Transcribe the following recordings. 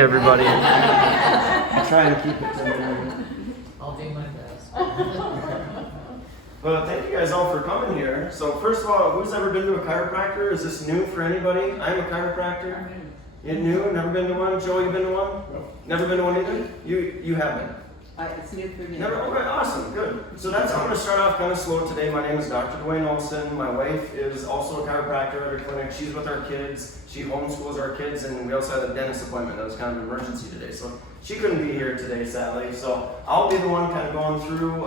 Everybody. I try to keep it to a minute. I'll do my best. Well, thank you guys all for coming here. So first of all, who's ever been to a chiropractor? Is this new for anybody? I'm a chiropractor. You new? Never been to one? Joe, you been to one? No. Never been to one either? You haven't? It's new for me. Never? Okay, awesome, good. So I'm going to start off kind of slow today. My name is Dr. Duane. My wife is also a chiropractor at our clinic. She's with our kids. She homeschools our kids, and we also had a dentist appointment that was kind of an emergency today. So she couldn't be here today, sadly. So I'll be the one kind of going through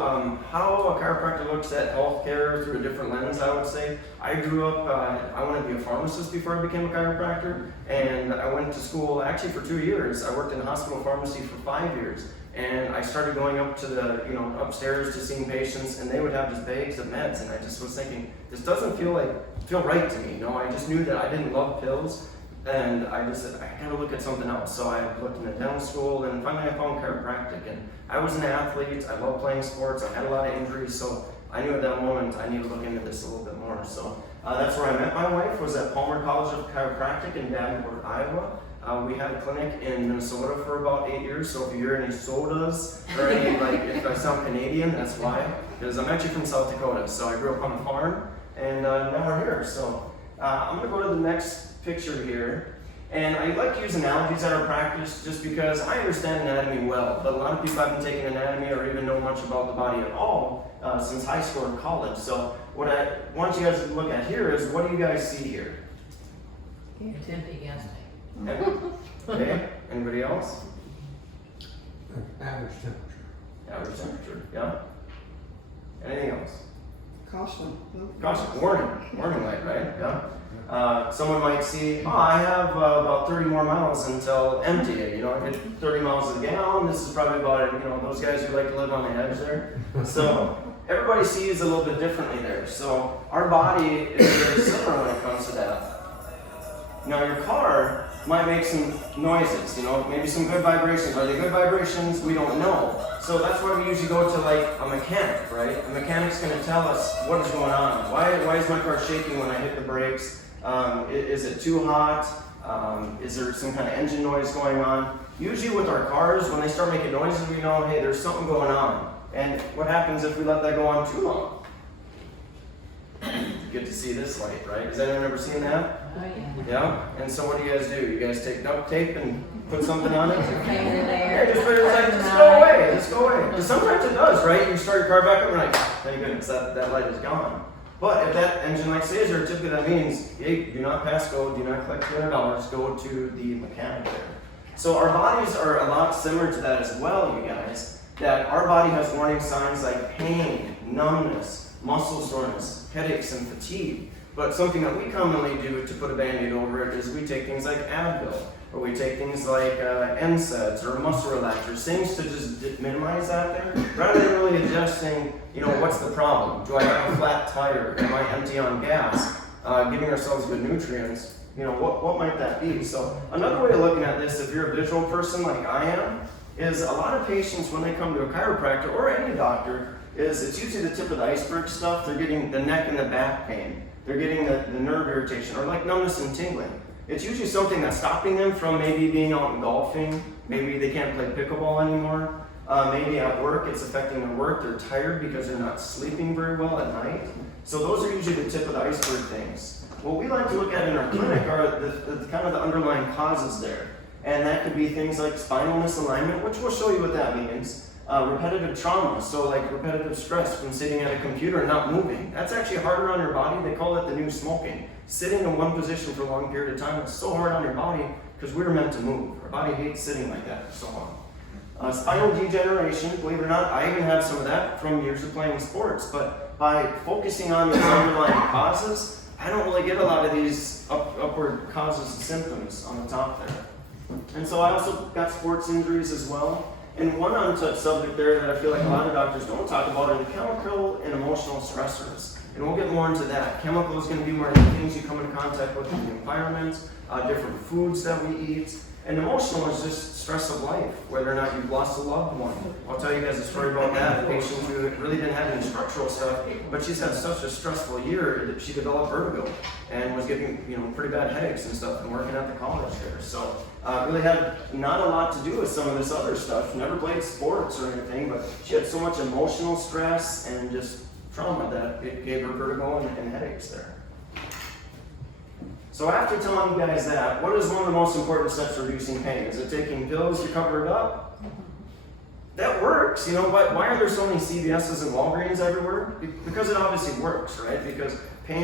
how a chiropractor looks at healthcare through a different lens, I would say. I grew up, I wanted to be a pharmacist before I became a chiropractor, and I went to school actually for 2 years. I worked in a hospital pharmacy for 5 years. And I started going up to the, upstairs to seeing patients, and they would have just bags of meds, and I just was thinking, this doesn't feel right to me. I just knew that I didn't love pills, and I just said, I gotta look at something else. So I looked into dental school, and finally I found chiropractic. And I was an athlete, I love playing sports, I had a lot of injuries, so I knew at that moment I needed to look into this a little bit more. So that's where I met my wife, was at Palmer College of Chiropractic in Davenport, Iowa. We had a clinic in Minnesota for about 8 years, so if you hear any sodas or any, if I sound Canadian, that's why. Because I'm actually from South Dakota, so I grew up on a farm, and now we're here. So I'm going to go to the next picture here. And I like to use analogies at our practice just because I understand anatomy well, but a lot of people haven't taken anatomy or even know much about the body at all since high school or college. So what I want you guys to look at here is, what do you guys see here? You tend to guess me. Okay, anybody else? Average temperature. Average temperature, yeah. Anything else? Caution. Caution, warning light, right? Yeah. Someone might see, I have about 30 more miles until empty. I get 30 miles a gallon. This is probably about, those guys who like to live on the edge there. So everybody sees a little bit differently there. So our body is very similar when it comes to that. Now your car might make some noises, maybe some good vibrations. Are they good vibrations? We don't know. So that's why we usually go to a mechanic, right? A mechanic's going to tell us what is going on. Why is my car shaking when I hit the brakes? Is it too hot? Is there some kind of engine noise going on? Usually with our cars, when they start making noises, we know, hey, there's something going on. And what happens if we let that go on too long? Good to see this light, right? Has anyone ever seen that? Oh, yeah. Yeah? And so what do you guys do? You guys take duct tape and put something on it? Finger Yeah, there. just go away, just go away. Because sometimes it does, right? You start your car back up and you're like, thank goodness, that light is gone. But if that engine light stays there, typically that means, hey, do not pass go, do not collect $200, go to the mechanic there. So our bodies are a lot similar to that as well, you guys. That our body has warning signs like pain, numbness, muscle soreness, headaches, and fatigue. But something that we commonly do to put a band-aid over it is we take things like Advil, or we take things like NSAIDs or muscle relaxers, things to just minimize that there, rather than really adjusting, what's the problem? Do I have a flat tire? Am I empty on gas? Giving ourselves good nutrients, what might that be? So another way of looking at this, if you're a visual person like I am, is a lot of patients when they come to a chiropractor or any doctor, it's usually the tip of the iceberg stuff. They're getting the neck and the back pain. They're getting the nerve irritation or numbness and tingling. It's usually something that's stopping them from maybe being out and golfing. Maybe they can't play pickleball anymore. Maybe at work it's affecting their work. They're tired because they're not sleeping very well at night. So those are usually the tip of the iceberg things. What we like to look at in our clinic are the kind of the underlying causes there. And that could be things like spinal misalignment, which we'll show you what that means. Repetitive trauma, so repetitive stress from sitting at a computer and not moving. That's actually harder on your body. They call it the new smoking. Sitting in one position for a long period of time is so hard on your body because we were meant to move. Our body hates sitting like that for so long. Spinal degeneration, believe it or not, I even have some of that from years of playing sports. But by focusing on these underlying causes, I don't really get a lot of these upward causes and symptoms on the top there. And so I also got sports injuries as well. And one untouched subject there that I feel like a lot of doctors don't talk about are the chemical and emotional stressors. And we'll get more into that. Chemical is going to be more of the things you come in contact with in the environment, different foods that we eat. And emotional is just stress of life, whether or not you've lost a loved one. I'll tell you guys a story about that. A patient who really didn't have any structural stuff, but she's had such a stressful year that she developed vertigo and was getting pretty bad headaches and stuff and working at the college there. So Really had not a lot to do with some of this other stuff. Never played sports or anything, but she had so much emotional stress and just trauma that it gave her vertigo and headaches there. So after telling you guys that, what is one of the most important steps for reducing pain? Is it taking pills to cover it up? That works, you know, but why are there so many CVS's and Walgreens everywhere? Because it obviously works, right? Because pain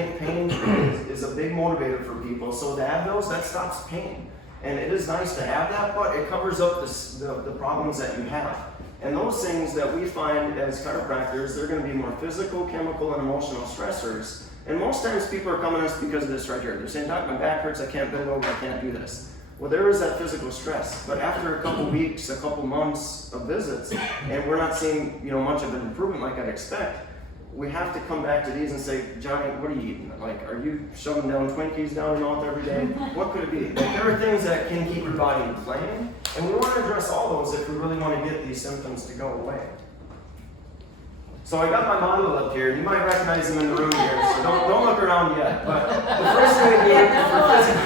is a big motivator for people. So the Advils, that stops pain. And it is nice to have that, but it covers up the problems that you have. And those things that we find as chiropractors, they're going to be more physical, chemical, and emotional stressors. And most times people are coming to us because of this right here. They're saying, Doc, my back hurts, I can't bend over, I can't do this. Well, there is that physical stress. But after a couple weeks, a couple months of visits, and we're not seeing, you know, much of an improvement like I'd expect, we have to come back to these and say, Johnny, what are you eating? Like, are you shoving down Twinkies down your mouth every day? What could it be? Like, there are things that can keep your body inflamed, and we want to address all those if we really want to get these symptoms to go away. So I got my model up here. You might recognize him in the room here, so don't look around yet. But the first thing we did for physical,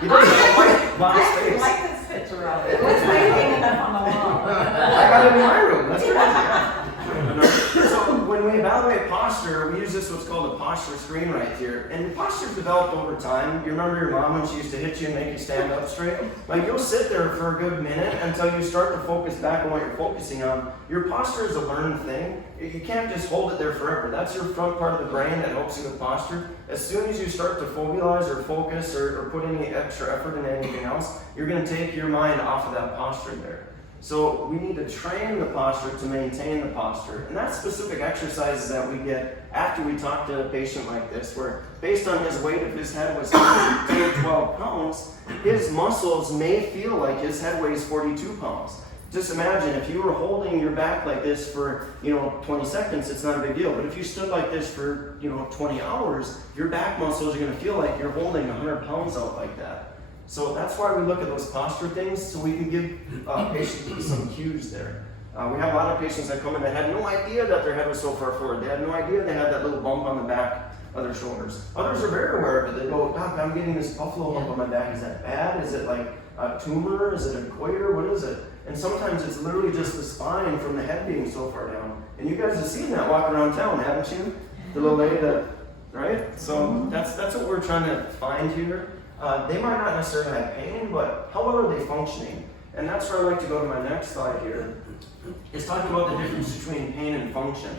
he does have a white box I face. like this picture of it. It looks like hanging up on the wall. I got it in my room. That's crazy. So when we evaluate posture, we use this what's called a posture screen right here. And posture's developed over time. You remember your mom when she used to hit you and make you stand up straight? Like, you'll sit there for a good minute until you start to focus back on what you're focusing on. Your posture is a learned thing. You can't just hold it there forever. That's your front part of the brain that helps you with posture. As soon as you start to fovealize or focus or put any extra effort into anything else, you're going to take your mind off of that posture there. So we need to train the posture to maintain the posture. And that's specific exercises that we get after we talk to a patient like this, where based on his weight, if his head was 10 or 12 pounds, his muscles may feel like his head weighs 42 pounds. Just imagine if you were holding your back like this for, 20 seconds, it's not a big deal. But if you stood like this for, 20 hours, your back muscles are going to feel like you're holding 100 pounds out like that. So that's why we look at those posture things, so we can give patients some cues there. We have a lot of patients that come in that had no idea that their head was so far forward. They had no idea they had that little bump on the back of their shoulders. Others are very aware of it. They go, Doc, I'm getting this buffalo bump on my back. Is that bad? Is it like a tumor? Is it a goiter? What is it? And sometimes it's literally just the spine from the head being so far down. And you guys have seen that walking around town, haven't you? The little lady that, right? So that's what we're trying to find here. They might not necessarily have pain, but how well are they functioning? And that's where I'd like to go to my next slide here, is talking about the difference between pain and function.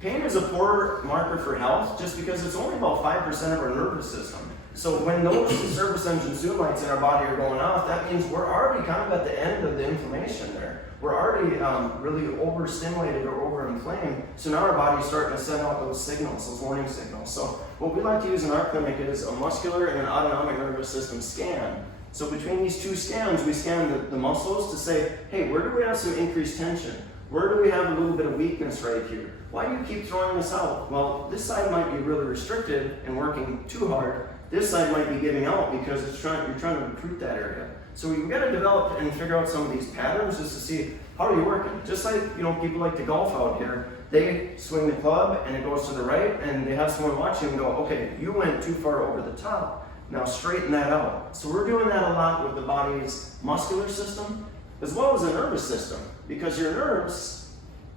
Pain is a poor marker for health just because it's only about 5% of our nervous system. So when those service engine zoom lights in our body are going off, that means we're already kind of at the end of the inflammation there. We're already really overstimulated or overinflamed, so now our body's starting to send out those signals, those warning signals. So what we like to use in our clinic is a muscular and an autonomic nervous system scan. So between these two scans, we scan the muscles to say, hey, where do we have some increased tension? Where do we have a little bit of weakness right here? Why do you keep throwing this out? Well, this side might be really restricted and working too hard. This side might be giving out because you're trying to recruit that area. So we've got to develop and figure out some of these patterns just to see how are you working. Just like people like to golf out here, they swing the club and it goes to the right, and they have someone watching and go, okay, you went too far over the top. Now straighten that out. So we're doing that a lot with the body's muscular system as well as the nervous system, because your nerves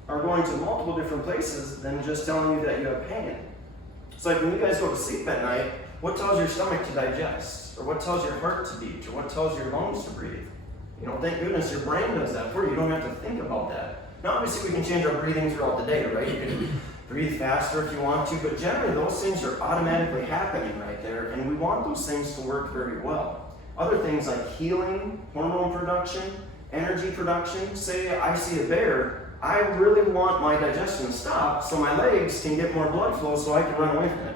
are going to multiple different places than just telling you that you have pain. It's like when you guys go to sleep at night, what tells your stomach to digest? Or what tells your heart to beat? Or what tells your lungs to breathe? Thank goodness your brain does that for you. You don't have to think about that. Now obviously we can change our breathing throughout the day, right? You can breathe faster if you want to, but generally those things are automatically happening right there, and we want those things to work very well. Other things like healing, hormone production, energy production. Say I see a bear, I really want my digestion to stop so my legs can get more blood flow so I can run away from it.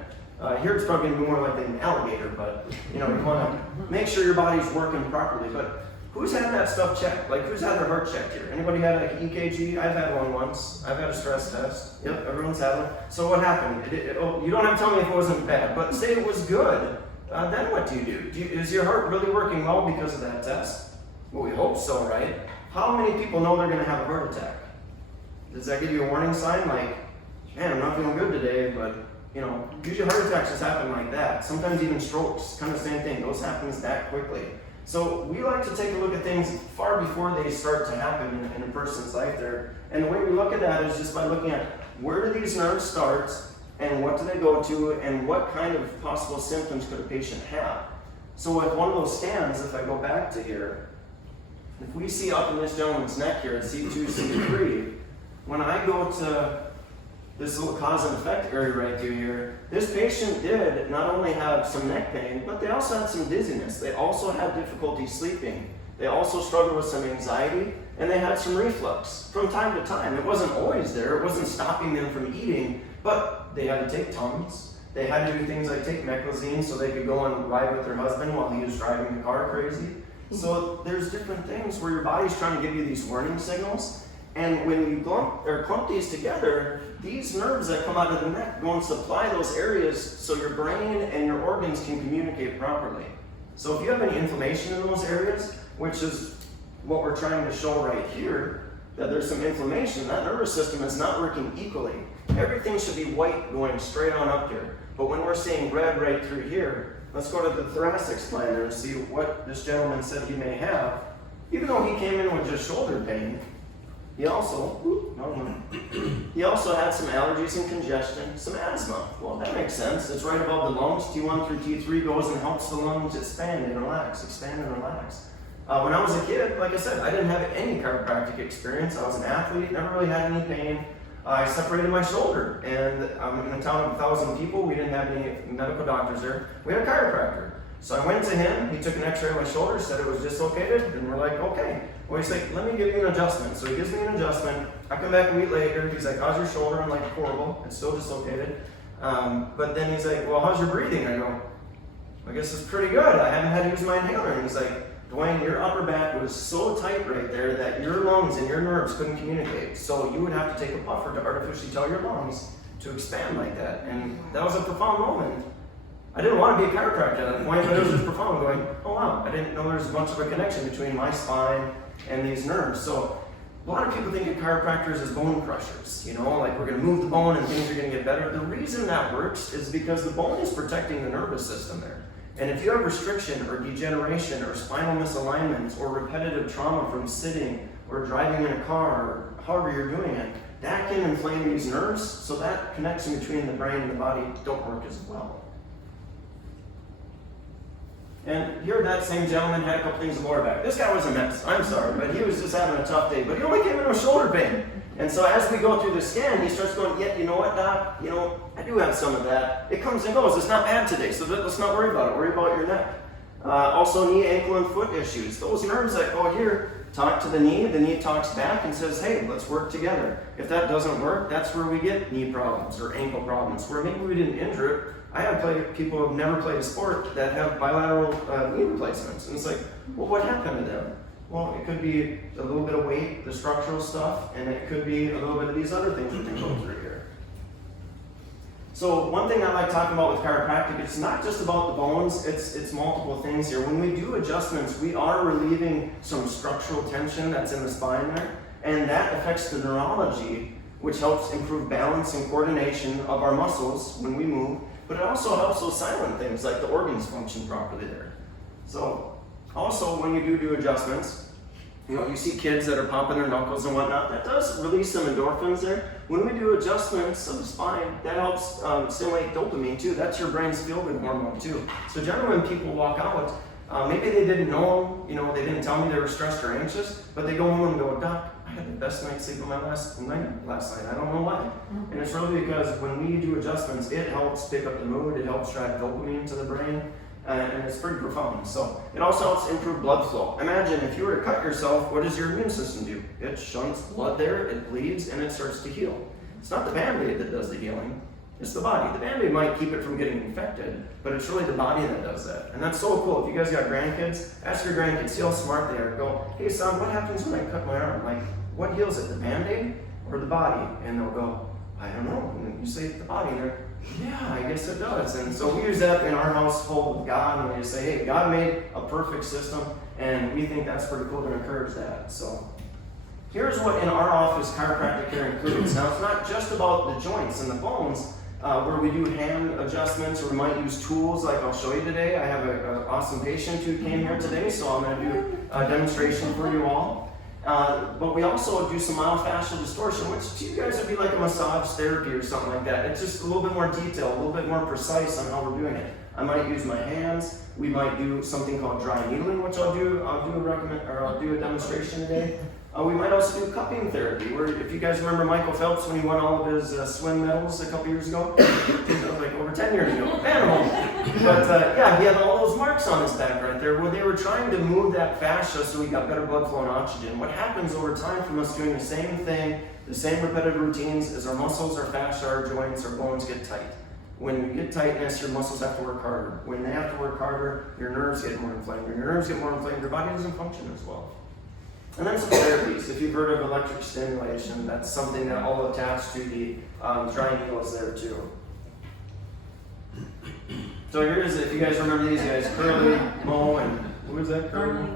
Here it's probably going to be more like an alligator, but you want to make sure your body's working properly. But who's had that stuff checked? Like, who's had their heart checked here? Anybody had an EKG? I've had one once. I've had a stress test. Yep, everyone's had one. So what happened? You don't have to tell me if it wasn't bad, but say it was good. Then what do you do? Is your heart really working well because of that test? Well, we hope so, right? How many people know they're going to have a heart attack? Does that give you a warning sign? Like, man, I'm not feeling good today, but usually heart attacks just happen like that. Sometimes even strokes, kind of same thing. Those happens that quickly. So we like to take a look at things far before they start to happen in a person's life there. And the way we look at that is just by looking at where do these nerves start and what do they go to and what kind of possible symptoms could a patient have. So with one of those scans, if I go back to here, if we see up in this gentleman's neck here at C2, C3, when I go to this little cause and effect area right through here, this patient did not only have some neck pain, but they also had some dizziness. They also had difficulty sleeping. They also struggled with some anxiety, and they had some reflux from time to time. It wasn't always there. It wasn't stopping them from eating, but they had to take Tums. They had to do things like take meclizine so they could go and ride with their husband while he was driving the car crazy. So there's different things where your body's trying to give you these warning signals, and when you clump these together, these nerves that come out of the neck go and supply those areas so your brain and your organs can communicate properly. So if you have any inflammation in those areas, which is what we're trying to show right here, that there's some inflammation, that nervous system is not working equally. Everything should be white going straight on up here. But when we're seeing red right through here, let's go to the thoracic spine there and see what this gentleman said he may have. Even though he came in with just shoulder pain, he also had some allergies and congestion, some asthma. Well, that makes sense. It's right above the lungs. T1 through T3 goes and helps the lungs expand and relax, expand and relax. When I was a kid, like I said, I didn't have any chiropractic experience. I was an athlete, never really had any pain. I separated my shoulder, and I'm in a town of 1,000 people. We didn't have any medical doctors there. We had a chiropractor. So I went to him, he took an x-ray of my shoulder, said it was dislocated, and we're like, okay. Well, he's like, let me give you an adjustment. So he gives me an adjustment. I come back a week later, he's like, how's your shoulder? I'm like, horrible, it's still dislocated. But then he's like, well, how's your breathing? I go, I guess it's pretty good. I haven't had to use my inhaler. And he's like, Duane, your upper back was so tight right there that your lungs and your nerves couldn't communicate. So you would have to take a puffer to artificially tell your lungs to expand like that. And that was a profound moment. I didn't want to be a chiropractor at that point, but it was just profound going, oh wow, I didn't know there was much of a connection between my spine and these nerves. So a lot of people think of chiropractors as bone crushers, like we're going to move the bone and things are going to get better. The reason that works is because the bone is protecting the nervous system there. And if you have restriction or degeneration or spinal misalignment or repetitive trauma from sitting or driving in a car or however you're doing it, that can inflame these nerves, so that connection between the brain and the body don't work as well. And here that same gentleman had a couple things in the lower back. This guy was a mess, I'm sorry, but he was just having a tough day. But he only came in with shoulder pain. And so as we go through the scan, he starts going, yeah, you know what, Doc? I do have some of that. It comes and goes. It's not bad today, so let's not worry about it. Worry about your neck. Also knee, ankle, and foot issues. Those nerves that go here talk to the knee talks back and says, hey, let's work together. If that doesn't work, that's where we get knee problems or ankle problems, where maybe we didn't injure it. I have people who have never played a sport that have bilateral knee replacements. And it's like, well, what happened to them? Well, it could be a little bit of weight, the structural stuff, and it could be a little bit of these other things that they go through here. So one thing I like talking about with chiropractic, it's not just about the bones, it's multiple things here. When we do adjustments, we are relieving some structural tension that's in the spine there, and that affects the neurology, which helps improve balance and coordination of our muscles when we move, but it also helps those silent things like the organs function properly there. So also when you do adjustments, you see kids that are popping their knuckles and whatnot, that does release some endorphins there. When we do adjustments of the spine, that helps stimulate dopamine too. That's your brain's feel-good hormone too. So generally when people walk out, maybe they didn't know, they didn't tell me they were stressed or anxious, but they go home and go, Doc, I had the best night's sleep of my last night. I don't know why. And it's really because when we do adjustments, it helps pick up the mood, it helps drive dopamine to the brain, and it's pretty profound. So it also helps improve blood flow. Imagine if you were to cut yourself, what does your immune system do? It shunts blood there, it bleeds, and it starts to heal. It's not the Band-Aid that does the healing, it's the body. The Band-Aid might keep it from getting infected, but it's really the body that does that. And that's so cool. If you guys got grandkids, ask your grandkids, see how smart they are. Go, hey son, what happens when I cut my arm? Like, what heals it, the Band-Aid or the body? And they'll go, I don't know. And then you say the body, and they're, yeah, I guess it does. And so we use that in our household with God, and we just say, hey, God made a perfect system, and we think that's pretty cool to encourage that. So here's what in our office chiropractic care includes. Now, it's not just about the joints and the bones. where we do hand adjustments, or we might use tools like I'll show you today. I have an awesome patient who came here today, so I'm going to do a demonstration for you all. But we also do some myofascial distortion, which to you guys would be like a massage therapy or something like that. It's just a little bit more detailed, a little bit more precise on how we're doing it. I might use my hands. We might do something called dry needling, which I'll do a demonstration today. We might also do cupping therapy, where if you guys remember Michael Phelps when he won all of his swim medals a couple years ago, that was like over 10 years ago, animal. But yeah, he had all those marks on his back right there, where they were trying to move that fascia so we got better blood flow and oxygen. What happens over time from us doing the same thing, the same repetitive routines, is our muscles, our fascia, our joints, our bones get tight. When you get tightness, your muscles have to work harder. When they have to work harder, your nerves get more inflamed. When your nerves get more inflamed, your body doesn't function as well. And then some therapies. If you've heard of electric stimulation, that's something that all attached to the dry needles there too. So here's, if you guys remember these guys, Curly, Mo, and who was that? Curly?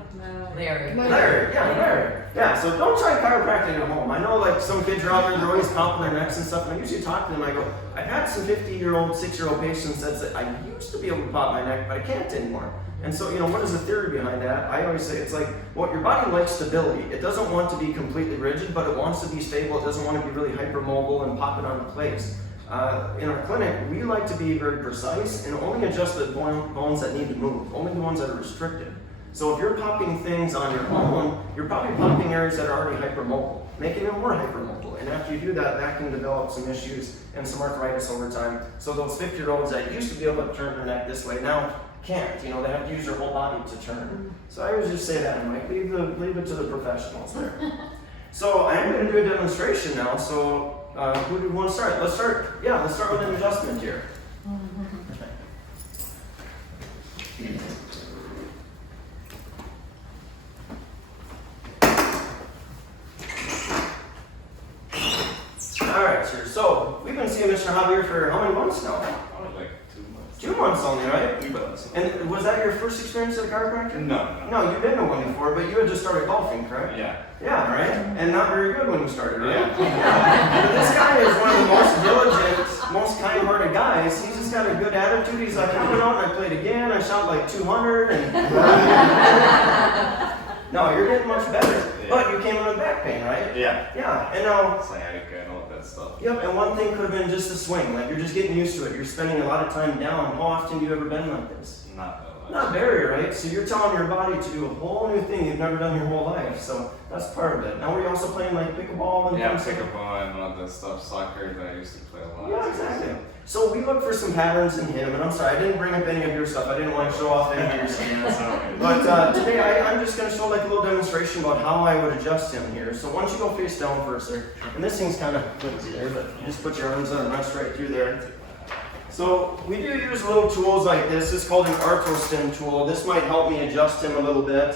Larry. Larry, yeah, Larry. Yeah, so don't try chiropractic at home. I know like some kids are out there, they're always popping their necks and stuff, and I usually talk to them, I go, I've had some 50-year-old, 6-year-old patients that say, I used to be able to pop my neck, but I can't anymore. And so, what is the theory behind that? I always say it's like, well, your body likes stability. It doesn't want to be completely rigid, but it wants to be stable. It doesn't want to be really hypermobile and pop it on place. In our clinic, we like to be very precise and only adjust the bones that need to move, only the ones that are restricted. So if you're popping things on your own, you're probably popping areas that are already hypermobile, making them more hypermobile. And after you do that, that can develop some issues and some arthritis over time. So those 50-year-olds that used to be able to turn their neck this way now can't. They have to use their whole body to turn. So I always just say that, I'm like, leave it to the professionals there. So I am going to do a demonstration now. So who do we want to start? Let's start with an adjustment here. Alright, sir. So we've been seeing Mr. Javier for how many months now? Probably like 2 months. 2 months only, right? 2 months. And was that your first experience at a chiropractor? No. No, you've been to one before, but you had just started golfing, correct? Yeah. Yeah, right? And not very good when you started, right? Yeah. But this guy is one of the most diligent, most kind-hearted guys. He's just got a good attitude. He's like, I went out and I played again. I shot like 200. No, you're getting much better. Yeah. But you came in with back pain, right? Yeah. Yeah, and now... Sciatica and all that stuff. Yep, and one thing could have been just a swing. Like, you're just getting used to it. You're spending a lot of time down. How often have you ever been like this? Not that much. Not very, right? So you're telling your body to do a whole new thing you've never done your whole life. So that's part of it. Now, were you also playing like pickleball and Yeah, things like that? pickleball and all that stuff. Soccer that I used to play a lot. Yeah, exactly. So we look for some patterns in him, and I'm sorry, I didn't bring up any of your stuff. I didn't want to show off any of your stuff. But today I'm just going to show like a little demonstration about how I would adjust him here. So once you go face down first there, and this thing's kind of flimsy there, but you just put your arms on and rest right through there. So we do use little tools like this. It's called an arthrostim tool. This might help me adjust him a little bit.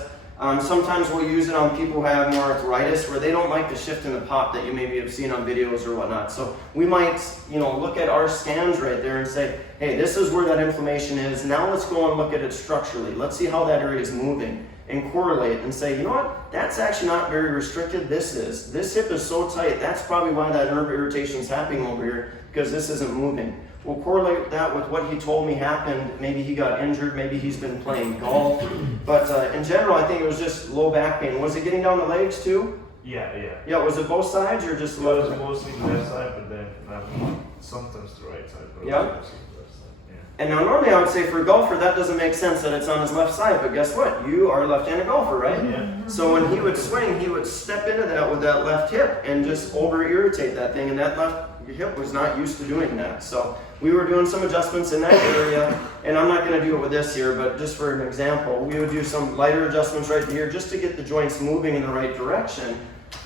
Sometimes we'll use it on people who have more arthritis, where they don't like to shift in the pop that you maybe have seen on videos or whatnot. So we might, look at our scans right there and say, hey, this is where that inflammation is. Now let's go and look at it structurally. Let's see how that area is moving and correlate and say, you know what, that's actually not very restricted. This is. This hip is so tight. That's probably why that nerve irritation is happening over here, because this isn't moving. We'll correlate that with what he told me happened. Maybe he got injured, maybe he's been playing golf. But in general, I think it was just low back pain. Was it getting down the legs too? Yeah. Yeah, was it both sides or just It was left? mostly the left side, but then sometimes the right side. But Yeah. mostly the left side. Yeah. And now normally I would say for a golfer, that doesn't make sense that it's on his left side, but guess what? You are a left-handed golfer, right? Yeah. So when he would swing, he would step into that with that left hip and just over-irritate that thing, and that left hip was not used to doing that. So we were doing some adjustments in that area, and I'm not going to do it with this here, but just for an example, we would do some lighter adjustments right here just to get the joints moving in the right direction.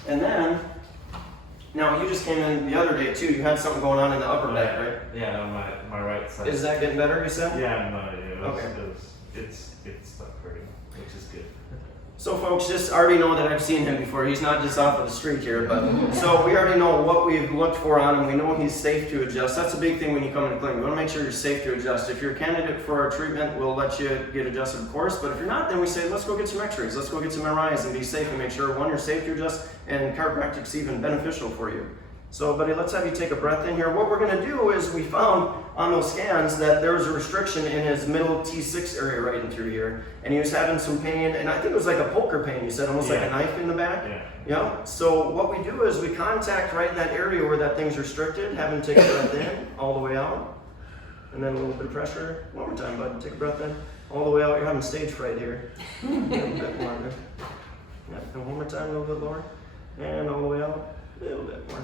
And then, now you just came in the other day too, you had something going on in the upper back, right? Yeah, on my right side. Is that getting better, you said? Yeah, no, Okay. it's stopped hurting, which is good. So folks, just already know that I've seen him before. He's not just off of the street here, but so we already know what we've looked for on him. We know he's safe to adjust. That's a big thing when you come into clinic. We want to make sure you're safe to adjust. If you're a candidate for our treatment, we'll let you get adjusted, of course. But if you're not, then we say, let's go get some x-rays. Let's go get some MRIs and be safe and make sure, one, you're safe to adjust, and chiropractic's even beneficial for you. So, buddy, let's have you take a breath in here. What we're gonna do is we found on those scans that there was a restriction in his middle T6 area right in through here. And he was having some pain, and I think it was like a poker pain, you said, almost like a knife in the back? Yeah. Yeah. So what we do is we contact right in that area where that thing's restricted, have him take a breath in, all the way out. And then a little bit of pressure. One more time, bud. Take a breath in, all the way out. You're having stage fright here. A little bit more. Yeah, and one more time, a little bit lower. And all the way out. A little bit more.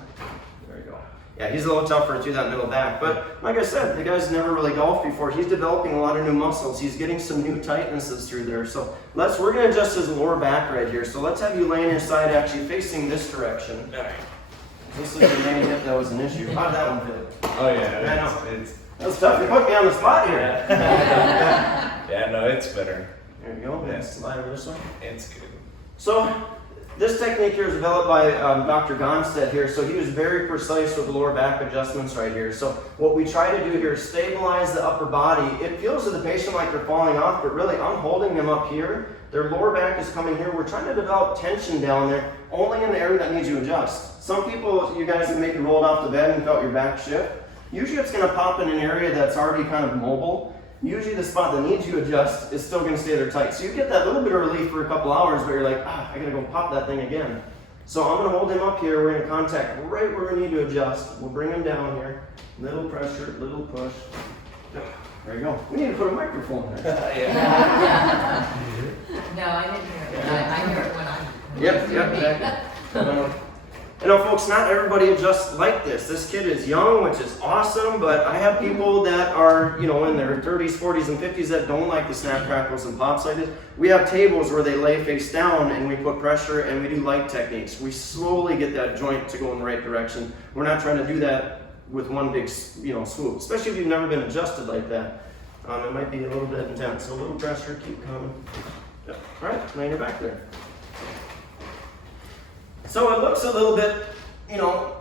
There you go. Yeah, he's a little tougher through that middle back. But like I said, the guy's never really golfed before. He's developing a lot of new muscles. He's getting some new tightnesses through there. So we're gonna adjust his lower back right here. So let's have you lay on your side actually facing this direction. All right. This is your main hip that was an issue. How'd that one feel? Oh yeah, I know. it's That was tough. You put me on the spot here. yeah, no, it's better. There you go. Yeah. Slide over this way. It's good. So this technique here is developed by Dr. Gonstead here. So he was very precise with the lower back adjustments right here. So what we try to do here is stabilize the upper body. It feels to the patient like they're falling off, but really I'm holding them up here. Their lower back is coming here. We're trying to develop tension down there, only in the area that needs you adjust. Some people, you guys have maybe rolled off the bed and felt your back shift. Usually it's going to pop in an area that's already kind of mobile. Usually the spot that needs you adjust is still going to stay there tight. So you get that little bit of relief for a couple hours, but you're like, I got to go pop that thing again. So I'm going to hold him up here. We're going to contact right where we need to adjust. We'll bring him down here. Little pressure, little push. There you go. We need to put a microphone there. Yeah. No, I didn't hear it. I hear it when I. Yep, exactly. You know, folks, not everybody adjusts like this. This kid is young, which is awesome, but I have people that are, you know, in their 30s, 40s, and 50s that don't like the snap, crackles, and pops like this. We have tables where they lay face down and we put pressure and we do light techniques. We slowly get that joint to go in the right direction. We're not trying to do that with one big, you know, swoop, especially if you've never been adjusted like that. It might be a little bit intense. So a little pressure, keep coming. Yep. All right, lay your back there. So it looks a little bit, you know,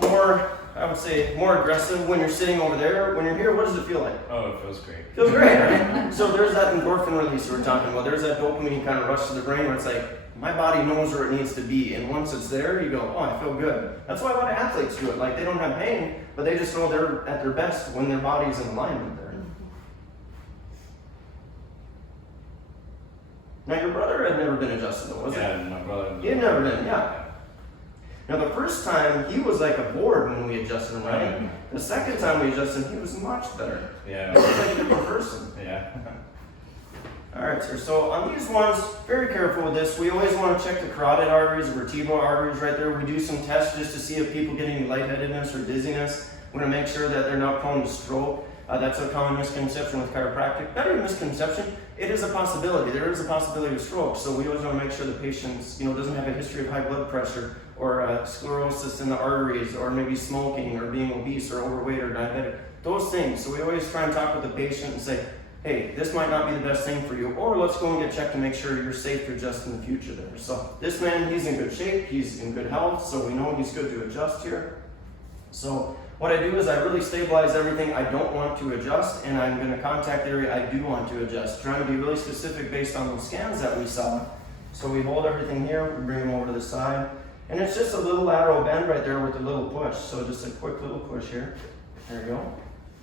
more, I would say, more aggressive when you're sitting over there. When you're here, what does it feel like? Oh, it feels great. Feels great, right? So there's that endorphin release we were talking about. There's that dopamine kind of rush to the brain where it's like, my body knows where it needs to be. And once it's there, you go, oh, I feel good. That's why a lot of athletes do it. Like, they don't have pain, but they just know they're at their best when their body's in alignment there. Now, your brother had never been adjusted, though, was it? Yeah, my brother. He had never been, yeah. Now, the first time, he was like a board when we adjusted him, right? The second time we adjusted him, he was much better. Yeah. He was like a different person. Yeah. All right, sir. So on these ones, very careful with this. We always want to check the carotid arteries, vertebral arteries right there. We do some tests just to see if people get any lightheadedness or dizziness. We want to make sure that they're not prone to stroke. That's a common misconception with chiropractic. Not even misconception, it is a possibility. There is a possibility of stroke. So we always want to make sure the patient, doesn't have a history of high blood pressure or sclerosis in the arteries or maybe smoking or being obese or overweight or diabetic. Those things. So we always try and talk with the patient and say, hey, this might not be the best thing for you, or let's go and get checked to make sure you're safe to adjust in the future there. So this man, he's in good shape, he's in good health, so we know he's good to adjust here. So what I do is I really stabilize everything I don't want to adjust, and I'm going to contact the area I do want to adjust, trying to be really specific based on those scans that we saw. So we hold everything here, we bring them over to the side, and it's just a little lateral bend right there with a little push. So just a quick little push here. There you go.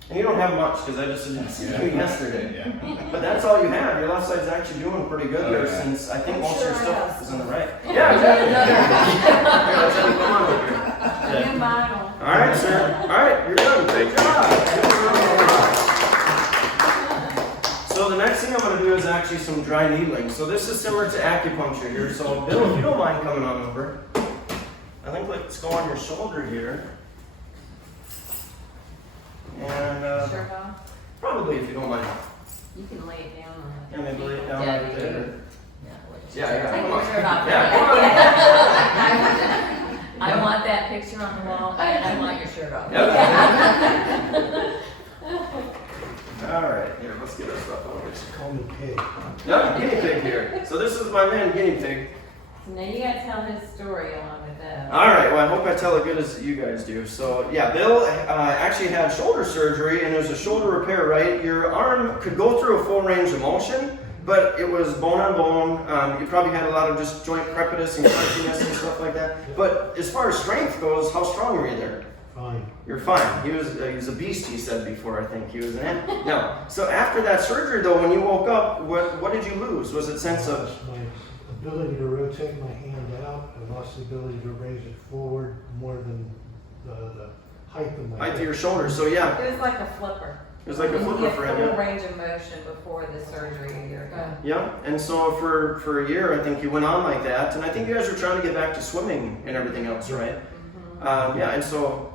And you don't have much because I just adjusted you yesterday. Yeah. But that's all you have. Your left side's actually doing pretty good there since I think most of your stuff is on the right. Yeah, exactly. Here, let's have you come on over here. You model. All right, sir. All right, you're done. Great job. So the next thing I'm going to do is actually some dry needling. So this is similar to acupuncture here. So Bill, if you don't mind coming on over, I think let's go on your shoulder here. And Shirt off. probably if you don't mind. You can lay it down on it. Yeah, maybe lay it down Yeah, right you there. do. Yeah. Take Come your on. shirt off. Yeah, I want that picture on the wall. I want your shirt off. All right, here, let's get our stuff over. Call me pig. Yeah, guinea pig here. So this is my man, guinea pig. So now you gotta tell his story along with that. All right, well, I hope I tell it good as you guys do. So, yeah, Bill actually had shoulder surgery, and it was a shoulder repair, right? Your arm could go through a full range of motion, but it was bone on bone. You probably had a lot of just joint crepitus and crushiness and stuff like that. But as far as strength goes, how strong were you there? Fine. You're fine. He was a beast, he said before, I think. He was an animal. No. So after that surgery, though, when you woke up, what did you lose? Was it sense of... My ability to rotate my hand out. I lost the ability to raise it forward more than the height of my height to head. your shoulders? So yeah, It was like a flipper. it was like a flipper for him. He had Yeah. full range of motion before the surgery a year ago. Yeah, and so for a year, I think you went on like that, and I think you guys were trying to get back to swimming and everything else, right? Yeah, and so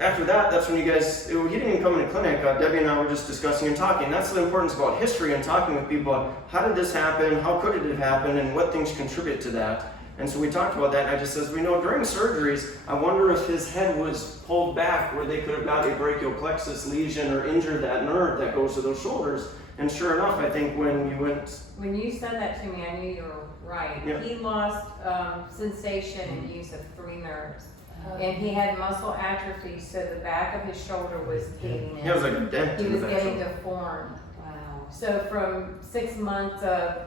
after that, that's when you guys, he didn't even come in the clinic. Debbie and I were just discussing and talking. That's the importance about history and talking with people. About how did this happen? How could it have happened? And what things contribute to that? And so we talked about that, and I just says, we know during surgeries, I wonder if his head was pulled back where they could have got a brachial plexus lesion or injured that nerve that goes to those shoulders. And sure enough, I think when you went... When you said that to me, I knew you were right. Yeah. He lost sensation and use of 3 nerves. And he had muscle atrophy, so the back of his shoulder was caving in. It was like a dent He in was the getting back. deformed. Wow. So from 6 months of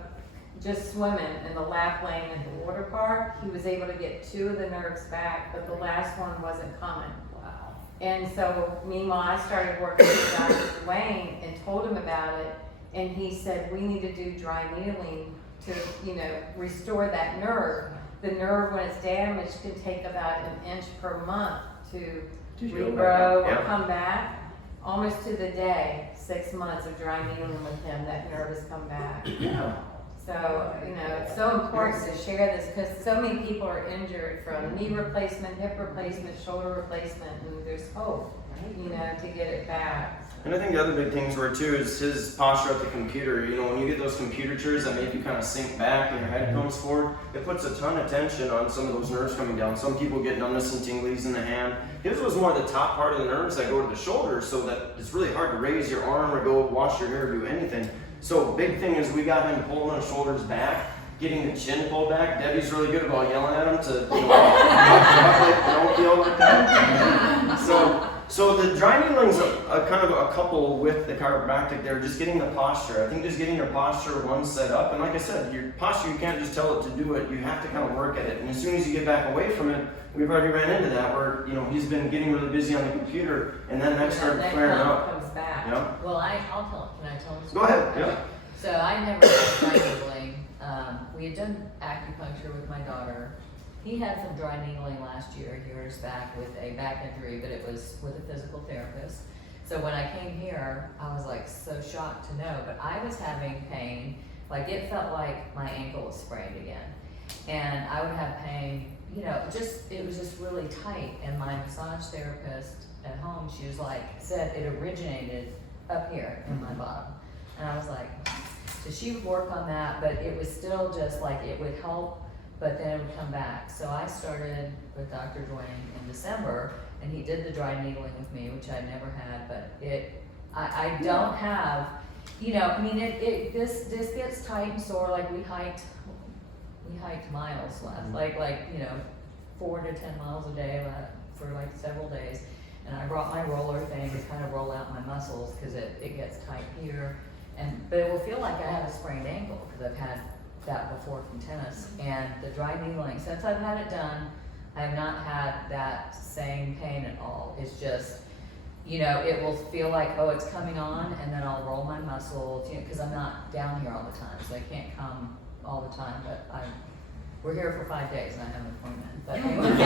just swimming in the lap lane at the water park, he was able to get 2 of the nerves back, but the last one wasn't coming. Wow. And so meanwhile, I started working with Dr. Duane and told him about it, and he said, we need to do dry needling to, restore that nerve. The nerve, when it's damaged, can take about 1 inch per month to heal back regrow up. or Yeah. come back. Almost to the day, 6 months of dry needling with him, that nerve has come back. Yeah. So, it's so important to share this because so many people are injured from knee replacement, hip replacement, shoulder replacement, and there's hope, to get it back. And I think the other big things were too is his posture at the computer. When you get those computer chairs that make you kind of sink back and your head comes forward, it puts a ton of tension on some of those nerves coming down. Some people get numbness and tinglies in the hand. His was more the top part of the nerves that go to the shoulders, so that it's really hard to raise your arm or go wash your hair or do anything. So big thing is we got him pulling his shoulders back, getting the chin pulled back. Debbie's really good about yelling at him to don't yell like that. So the dry needling's a kind of a couple with the chiropractic there, just getting the posture. I think just getting your posture set up. And like I said, your posture, you can't just tell it to do it. You have to kind of work at it. And as soon as you get back away from it, we've already ran into that where, he's been getting really busy on the computer and then that started flaring up. Comes back. Yeah. Well, I'll tell. Can I tell this? Go ahead. Yeah. So I never had dry needling. We had done acupuncture with my daughter. He had some dry needling last years back with a back injury, but it was with a physical therapist. So when I came here, I was like so shocked to know, but I was having pain. Like it felt like my ankle was sprained again. And I would have pain, it was just really tight. And my massage therapist at home, she was like, said it originated up here in my bottom. And I was like, so she would work on that, but it was still just like it would help, but then it would come back. So I started with Dr. Duane in December, and he did the dry needling with me, which I never had, but I don't have, this gets tight and sore. Like we hiked miles last, like 4 to 10 miles a day for like several days. And I brought my roller thing to kind of roll out my muscles because it gets tight here. But it will feel like I have a sprained ankle because I've had that before from tennis. And the dry needling, since I've had it done, I have not had that same pain at all. It's just, it will feel like, oh, it's coming on, and then I'll roll my muscles, because I'm not down here all the time, so I can't come all the time. But we're here for 5 days, and I have an appointment. But anyway.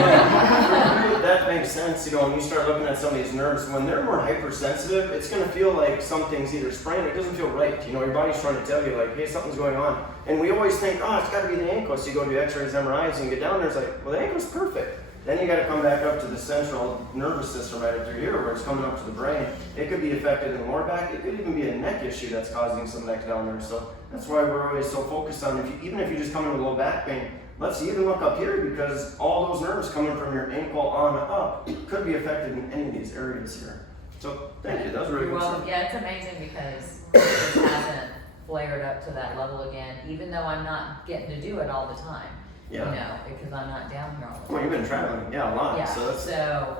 That makes sense. When you start looking at some of these nerves, when they're more hypersensitive, it's going to feel like something's either sprained or it doesn't feel right. Your body's trying to tell you, like, hey, something's going on. And we always think, oh, it's got to be the ankle. So you go do x-rays, MRIs, and get down there, it's like, well, the ankle's perfect. Then you got to come back up to the central nervous system right up to your ear where it's coming up to the brain. It could be affected in the lower back. It could even be a neck issue that's causing some neck down there. So that's why we're always so focused on, even if you just come in with low back pain, let's even look up here because all those nerves coming from your ankle on up could be affected in any of these areas here. So thank you. That was really good. Well, yeah, it's amazing because it just hasn't flared up to that level again, even though I'm not getting to do it all the time. Yeah. You know, because I'm not down here all the time. Well, you've been traveling, yeah, a lot. Yeah, So that's. you know.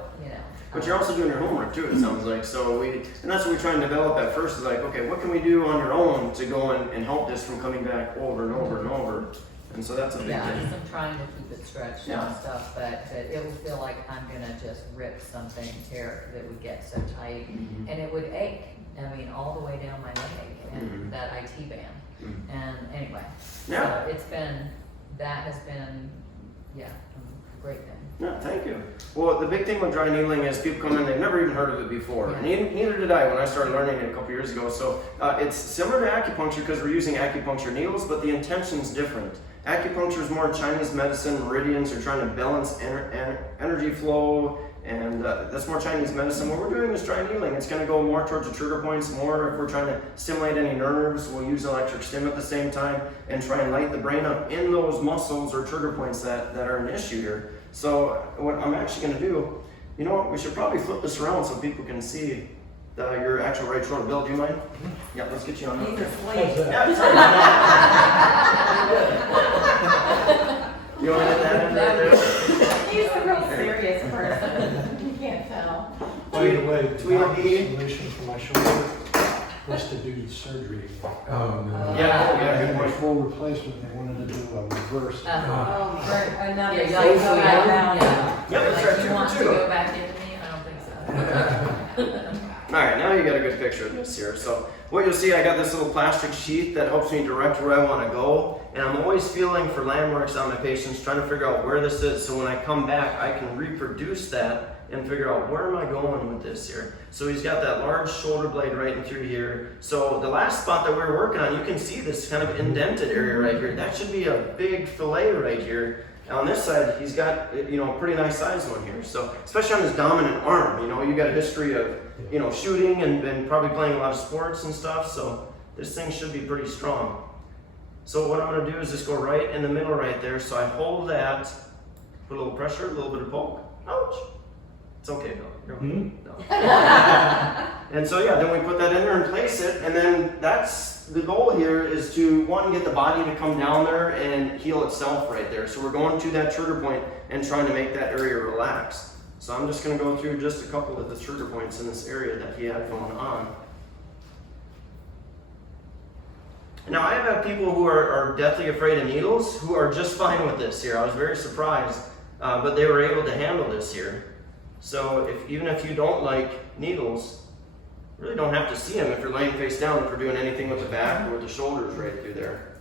But you're also doing your homework too, it sounds like. So and that's what we try and develop at first is like, okay, what can we do on your own to go and help this from coming back over and over and over? And so that's a big Yeah, thing. I'm trying to keep it stretched Yeah. and stuff, but it would feel like I'm gonna just rip something, tear, that would get so tight. Mhm. And it would ache, I mean, all the way down my leg, and Mhm. that IT band. Mhm. And anyway, Yeah. so that has been, yeah, a great thing. Yeah, thank you. Well, the big thing with dry needling is people come in, they've never even heard of it before. Yeah. Neither did I when I started learning it a couple years ago. So it's similar to acupuncture because we're using acupuncture needles, but the intention's different. Acupuncture is more Chinese medicine, meridians are trying to balance energy flow, and that's more Chinese medicine. What we're doing is dry needling. It's going to go more towards the trigger points, more if we're trying to stimulate any nerves, we'll use electric stim at the same time and try and light the brain up in those muscles or trigger points that are an issue here. So what I'm actually going to do, you know what, we should probably flip this around so people can see your actual right shoulder. Bill, do you mind? Yeah, let's get you on He's that. asleep. Yeah, sorry. You want to get that in right there? He's a real serious person. You can't tell. By the way, the Tweety. doctor's solution for my shoulder was to do surgery again. Oh, no. Yeah, I yeah, had my good full replacement, they wanted to do a reverse. For another, Yeah, so like, you go back down. yeah. Yep, that's Like, right, you two want for to two. go back into me? I don't think so. All right, now you got a good picture of this here. So what you'll see, I got this little plastic sheath that helps me direct where I want to go. And I'm always feeling for landmarks on my patients, trying to figure out where this is. So when I come back, I can reproduce that and figure out where am I going with this here. So he's got that large shoulder blade right in through here. So the last spot that we were working on, you can see this kind of indented area right here. That should be a big fillet right here. On this side, he's got, you know, a pretty nice size one here. So, especially on his dominant arm, you know, you got a history of, you know, shooting and probably playing a lot of sports and stuff. So this thing should be pretty strong. So what I'm gonna do is just go right in the middle right there. So I hold that, put a little pressure, a little bit of poke. Ouch. It's okay, Bill. You're okay. No. And so yeah, then we put that in there and place it, and then that's the goal here is to one, get the body to come down there and heal itself right there. So we're going to that trigger point and trying to make that area relax. So I'm just going to go through just a couple of the trigger points in this area that he had going on. Now I have had people who are deathly afraid of needles who are just fine with this here. I was very surprised, but they were able to handle this here. So even if you don't like needles, you really don't have to see them if you're laying face down, if you're doing anything with the back or with the shoulders right through there.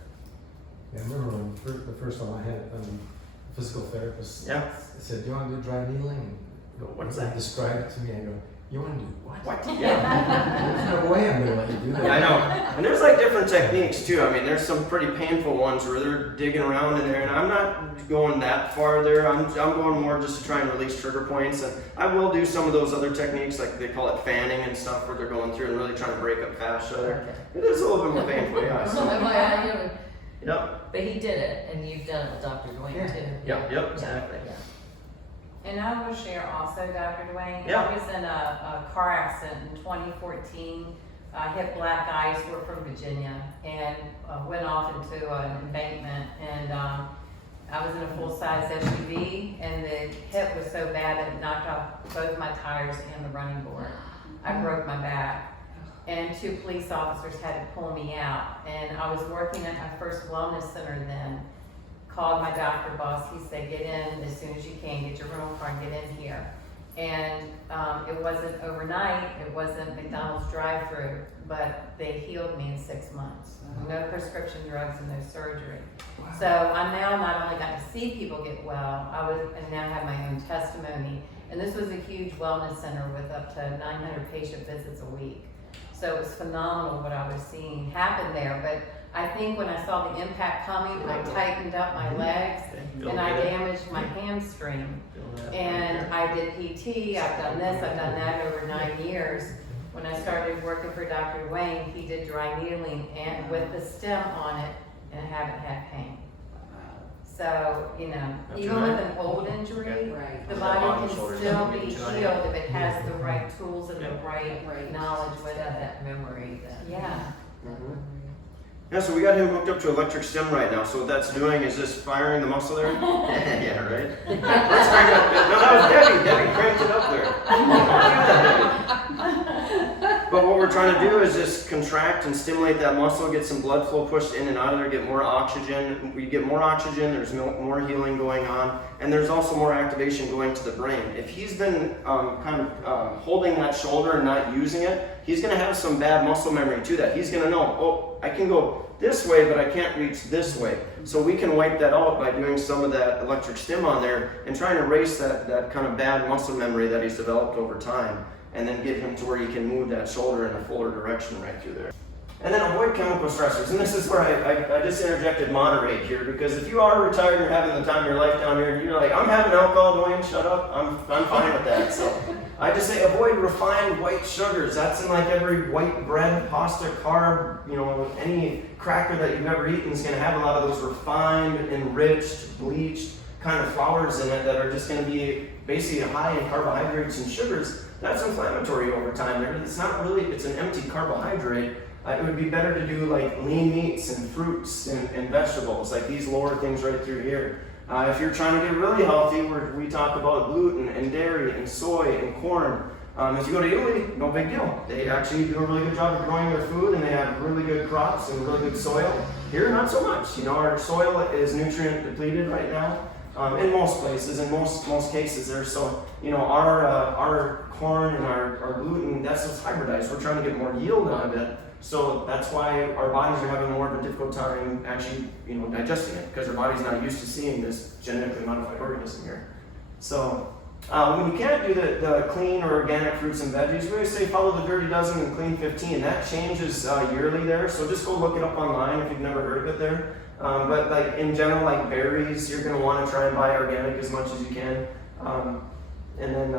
Yeah, I remember when the first time I had a physical therapist Yeah. said, "Do you want to do dry needling?" And Go, what's he that? described it to me. I go, "You want to do what?" What? Yeah. There's no way I'm going to let you do that. Yeah, I know. And there's like different techniques too. I mean, there's some pretty painful ones where they're digging around in there, and I'm not going that far there. I'm going more just to try and release trigger points. And I will do some of those other techniques, like they call it fanning and stuff, where they're going through and really trying to break up fascia there. It is a little bit more painful, yeah. So, yep, But he did it, and you've done it with Dr. Duane too. yep, exactly. Yeah. And I will share also, Dr. Duane, Yeah. I was in a car accident in 2014. I hit black ice, we're from Virginia, and went off into an embankment, and I was in a full-size SUV, and the hit was so bad that it knocked off both my tires and the running board. I broke my back, and 2 police officers had to pull me out, and I was working at my first wellness center then. Called my doctor boss, he said, get in as soon as you can, get your rental car and get in here. And it wasn't overnight, it wasn't McDonald's drive-through, but they healed me in 6 months. No prescription drugs and no surgery. So I'm now not only got to see people get well, and now have my own testimony. And this was a huge wellness center with up to 900 patient visits a week. So it was phenomenal what I was seeing happen there. But I think when I saw the impact coming, I tightened up my legs and I damaged my hamstring. And I did PT, I've done this, I've done that over 9 years. When I started working for Dr. Duane, he did dry needling and with the stem on it, and I haven't had pain. So, you know, even with an old injury, Right. the body can still be healed if it has the right tools and the right knowledge with Got it. that memory that. Yeah. Mhm. Yeah, so we got him hooked up to electric stim right now. So what that's doing is just firing the muscle there. Yeah, right? Let's crank it up. No, that was Debbie. Debbie cranked it up there. But what we're trying to do is just contract and stimulate that muscle, get some blood flow pushed in and out of there, get more oxygen. We get more oxygen, there's more healing going on, and there's also more activation going to the brain. If he's been holding that shoulder and not using it, he's going to have some bad muscle memory to that. He's going to know, oh, I can go this way, but I can't reach this way. So we can wipe that out by doing some of that electric stim on there and trying to erase that kind of bad muscle memory that he's developed over time, and then get him to where he can move that shoulder in a fuller direction right through there. And then avoid chemical stressors. And this is where I just interjected moderate here, because if you are retired and you're having the time of your life down here, and you're like, I'm having alcohol, Duane, shut up, I'm fine with that. So I just say avoid refined white sugars. That's in like every white bread, pasta, carb, any cracker that you've ever eaten is going to have a lot of those refined, enriched, bleached kind of flours in it that are just going to be basically high in carbohydrates and sugars. That's inflammatory over time. It's not really, it's an empty carbohydrate. It would be better to do like lean meats and fruits and vegetables, like these lower things right through here. If you're trying to get really healthy, we talk about gluten and dairy and soy and corn. If you go to Italy, no big deal. They actually do a really good job of growing their food, and they have really good crops and really good soil. Here, not so much. Our soil is nutrient depleted right now. In most places, in most cases there. So, our corn and our gluten, that's what's hybridized. We're trying to get more yield out of it. So that's why our bodies are having more of a difficult time actually, digesting it, because our body's not used to seeing this genetically modified organism here. So when you can't do the clean or organic fruits and veggies, we always say follow the Dirty Dozen and Clean 15. That changes yearly there. So just go look it up online if you've never heard of it there. But like in general, like berries, you're going to want to try and buy organic as much as you can. And then,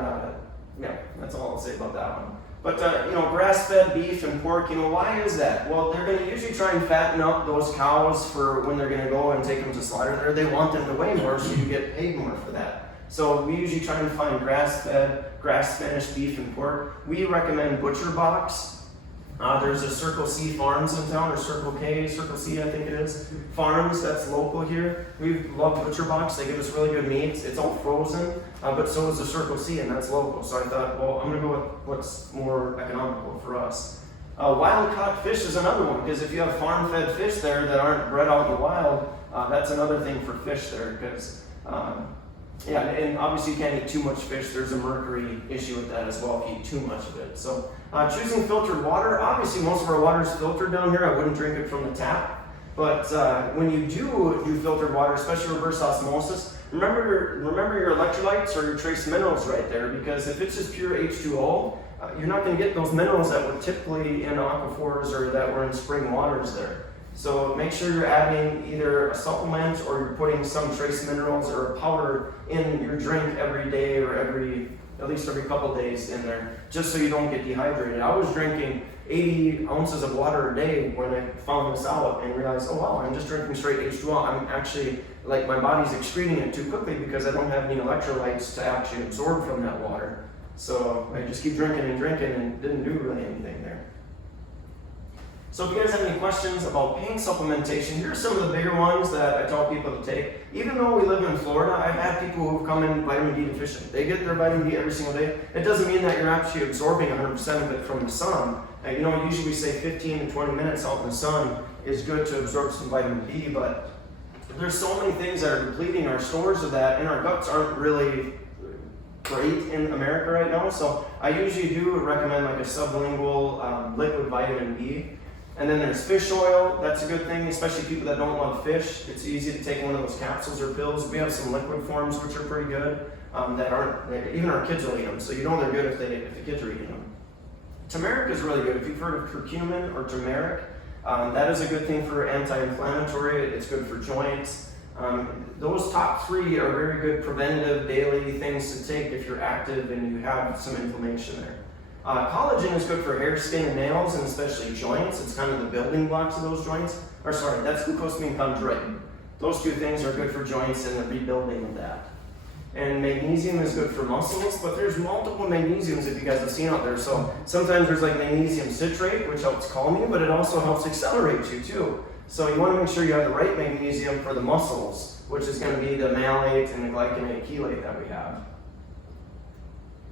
that's all I'll say about that one. But, grass-fed beef and pork, why is that? Well, they're going to usually try and fatten up those cows for when they're going to go and take them to slaughter there. They want them to weigh more, so you get paid more for that. So we usually try and find grass-fed, grass-finished beef and pork. We recommend Butcher Box. There's a Circle C Farms in town, or Circle C I think it is. Farms, that's local here. We love Butcher Box. They give us really good meats. It's all frozen, but so is the Circle C, and that's local. So I thought, well, I'm going to go with what's more economical for us. Wild caught fish is another one, because if you have farm-fed fish there that aren't bred out in the wild, that's another thing for fish there, because and obviously you can't eat too much fish. There's a mercury issue with that as well if you eat too much of it. So choosing filtered water, obviously most of our water is filtered down here. I wouldn't drink it from the tap. But when you do filtered water, especially reverse osmosis, remember your electrolytes or your trace minerals right there, because if it's just pure H2O, you're not going to get those minerals that were typically in aquifers or that were in spring waters there. So make sure you're adding either a supplement or you're putting some trace minerals or a powder in your drink every day or at least every couple days in there, just so you don't get dehydrated. I was drinking 80 ounces of water a day when I found this out and realized, oh wow, I'm just drinking straight H2O. I'm actually, my body's excreting it too quickly because I don't have any electrolytes to actually absorb from that water. So I just keep drinking and didn't do really anything there. So if you guys have any questions about pain supplementation, here are some of the bigger ones that I tell people to take. Even though we live in Florida, I've had people who've come in vitamin D deficient. They get their vitamin D every single day. It doesn't mean that you're actually absorbing 100% of it from the sun. Usually we say 15 to 20 minutes out in the sun is good to absorb some vitamin D, but there's so many things that are depleting our stores of that, and our guts aren't really great in America right now. So I usually do recommend like a sublingual liquid vitamin D. And then there's fish oil. That's a good thing, especially people that don't love fish. It's easy to take one of those capsules or pills. We have some liquid forms which are pretty good that aren't, even our kids will eat them. So they're good if the kids are eating them. Turmeric is really good. If you've heard of curcumin or turmeric, that is a good thing for anti-inflammatory. It's good for joints. Those top three are very good preventative daily things to take if you're active and you have some inflammation there. Collagen is good for hair, skin, and nails, and especially joints. It's kind of the building blocks of those joints. That's glucosamine chondroitin. Those two things are good for joints and the rebuilding of that. And magnesium is good for muscles, but there's multiple magnesiums if you guys have seen out there. So sometimes there's like magnesium citrate, which helps calm you, but it also helps accelerate you too. So you want to make sure you have the right magnesium for the muscles, which is going to be the malate and the glycinate chelate that we have.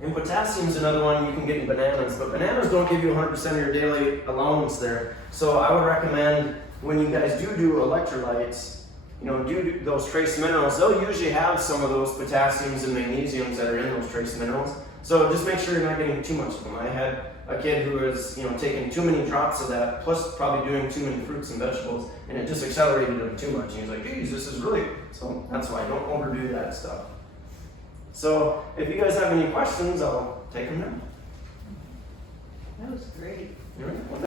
And potassium is another one you can get in bananas, but bananas don't give you 100% of your daily allowance there. So I would recommend when you guys do electrolytes, do those trace minerals, they'll usually have some of those potassiums and magnesiums that are in those trace minerals. So just make sure you're not getting too much of them. I had a kid who was, taking too many drops of that, plus probably doing too many fruits and vegetables, and it just accelerated him too much. And he was like, geez, this is really, so that's why don't overdo that stuff. So if you guys have any questions, I'll take them now. That was great. All right.